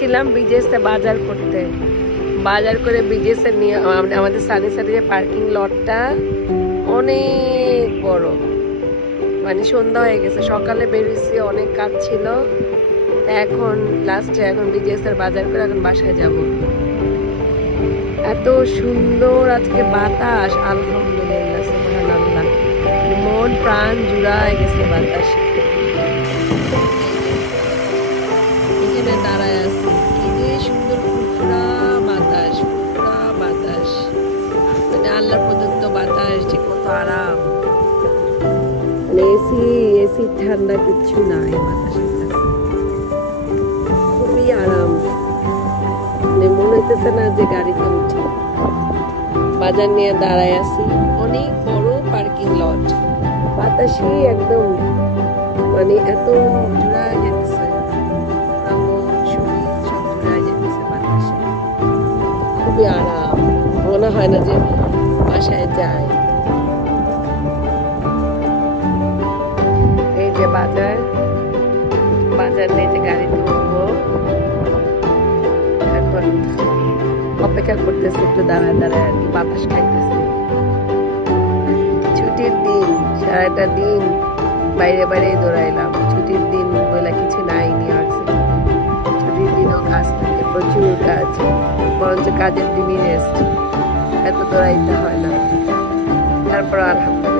ছিলাম বিজেসে বাজার করতে, বাজার করে বিজেসে নিয়ে আমাদের সানি সাইডে যে পার্কিং লটটা অনেক বড়, মানে সন্ধ্যা হয়ে গেছে, সকালে বেরিয়েছি, অনেক কাজ ছিল, এখন লাস্টে এখন বিজেসের বাজার করে এখন বাসায় যাব। এত সুন্দর আজকে বাতাস, আলহামদুলিল্লাহ সুবহানাল্লাহ, মন প্রাণ জুড়ায় গেছে বাতাসে। এখানে দাঁড়ায় আছে, কি যে সুন্দর ফুরফুরা বাতাস, ফুরফুরা বাতাস, মানে আল্লাহ প্রদত্ত বাতাস, যে কত আরাম। মানে এসি ঠান্ডা কিচ্ছু নাই বাতাসের কাছে, খুবই আরাম। মানে মনে হইতেছে না যে গাড়িতে উঠি। বাজার নিয়ে দাঁড়ায় আছি, অনেক বড় পার্কিং লট, বাতাসে একদম মানে এত জুড়ায় যেতেছে, খুবই আরাম, মনে হয় না যে বাসায় যায়। এই যে বাজার, বাজার নিয়ে যে গাড়িতে উঠবো, এখন অপেক্ষা করতেছি একটু দাঁড়ায় দাঁড়ায় আর কি, বাতাস খাইতেছি। ছুটির দিন, সারাটা দিন বাইরে বাইরে দৌড়াইলাম, ছুটির দিন বলে কিছু নাই নিউ ইয়র্ক সিটিতে, ছুটির দিনও কাজ থাকে, প্রচুর কাজ, বরঞ্চ কাজের দিনই রেস্ট, এত দৌড়াইতে হয় না। তারপর আলহামদুলিল্লাহ